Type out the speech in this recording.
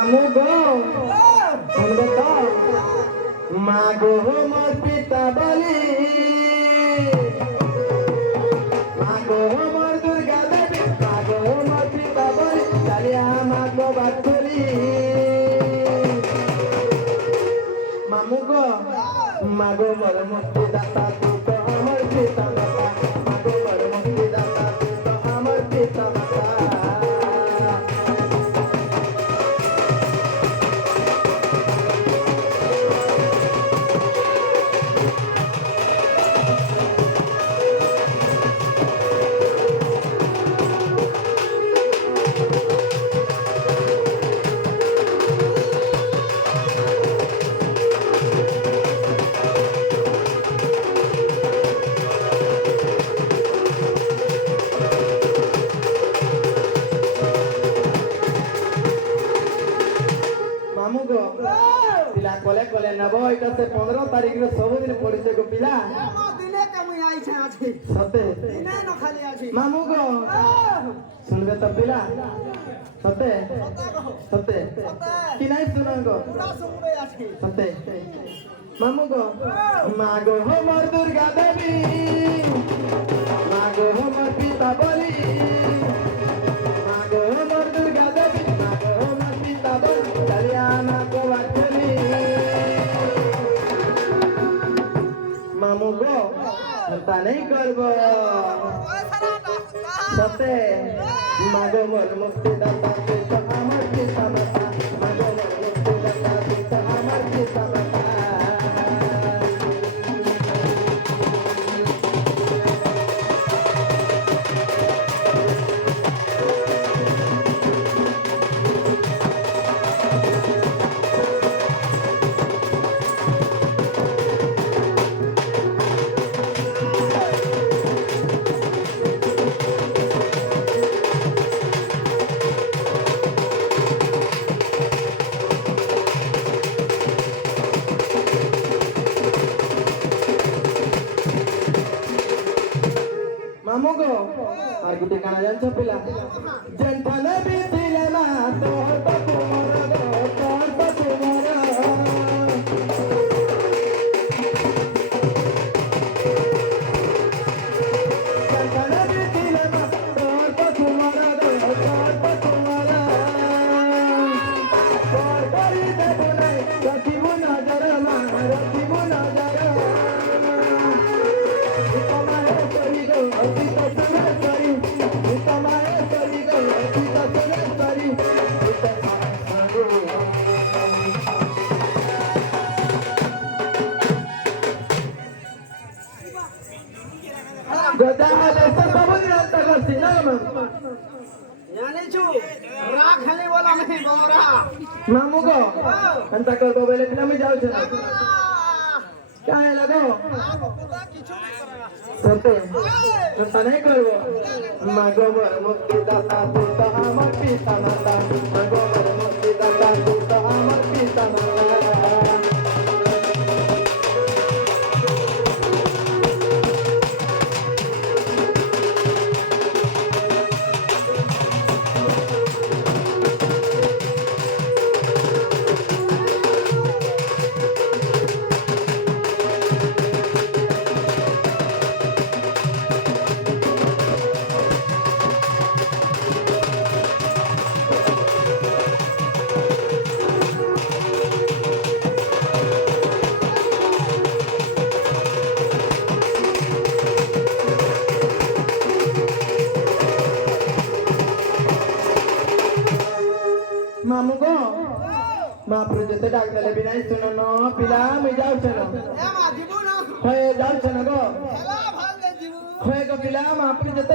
মামু গো শুনবে তো মা গো মোর পিতা বলি মা গো মোর দুর্গা দেবী মা গো মোর পিতা বলি চালিয়া মা গো বাৎসরি মামু গো মা গো মোর মুক্তি দাতা তুই তো আমার পিতা মাতা মা গো মোর মুক্তি দাতা তুই তো আমার পিতা মাতা মামু গো পিলা কলে কলে নব এটা সে 15 তারিখ রে ସବୁদিন পড়িছে গো পিলা দিনে কামই আইছে আছে সতে দিনে ন খালি আছে মামু গো শুনবে তো পিলা সতে সতে কি নাই শুনো গো পুরা সমুদয় আছে সতে মামু গো মা গো মোর দুর্গা দেবী মা গো মোর পিতা বলি মা গো মোর দুর্গা দেবী মা গো মোর পিতা বলি চালিয়া মা গো বাৎসরি মামু গো চিন্তা নেই করব সতে মা গো মোর মুক্তি দাতা তুই তো আমার পিতা মাতা মা গো মোর মুক্তি দাতা তুই তো আমার পিতা মাতা মামু গো আর গুটি কানা জানছ পিলা জেন্ঠানে বিধিলে মা তোর তো তোমার গো তোর তো তোমার জেন্ঠানে বিধিলে মা তোর তো তোমার গো তোর তো তোমার তোর করি দেব নাই রতিব নজর মা রতিব নজর মামু গো এন্তা করবো বলে পিলা আমি যাଉଛି না কাহে লাগো সতে চিন্তা নেই করবো মা গো মোর মুক্তি দাতা তুই তো আমার পিতা মাতা মা গো মোর মুক্তি দাতা তুই তো আমার পিতা মাতা মামু গো মা প্রজেতে ডাক দেলে বিনাই শুনো ন পিলা আমি যাଉଛି না এ মা দিব না হয়ে যাଉଛି না গো খেলা ভাল দে দিব হয়ে গো পিলা মা প্রজেতে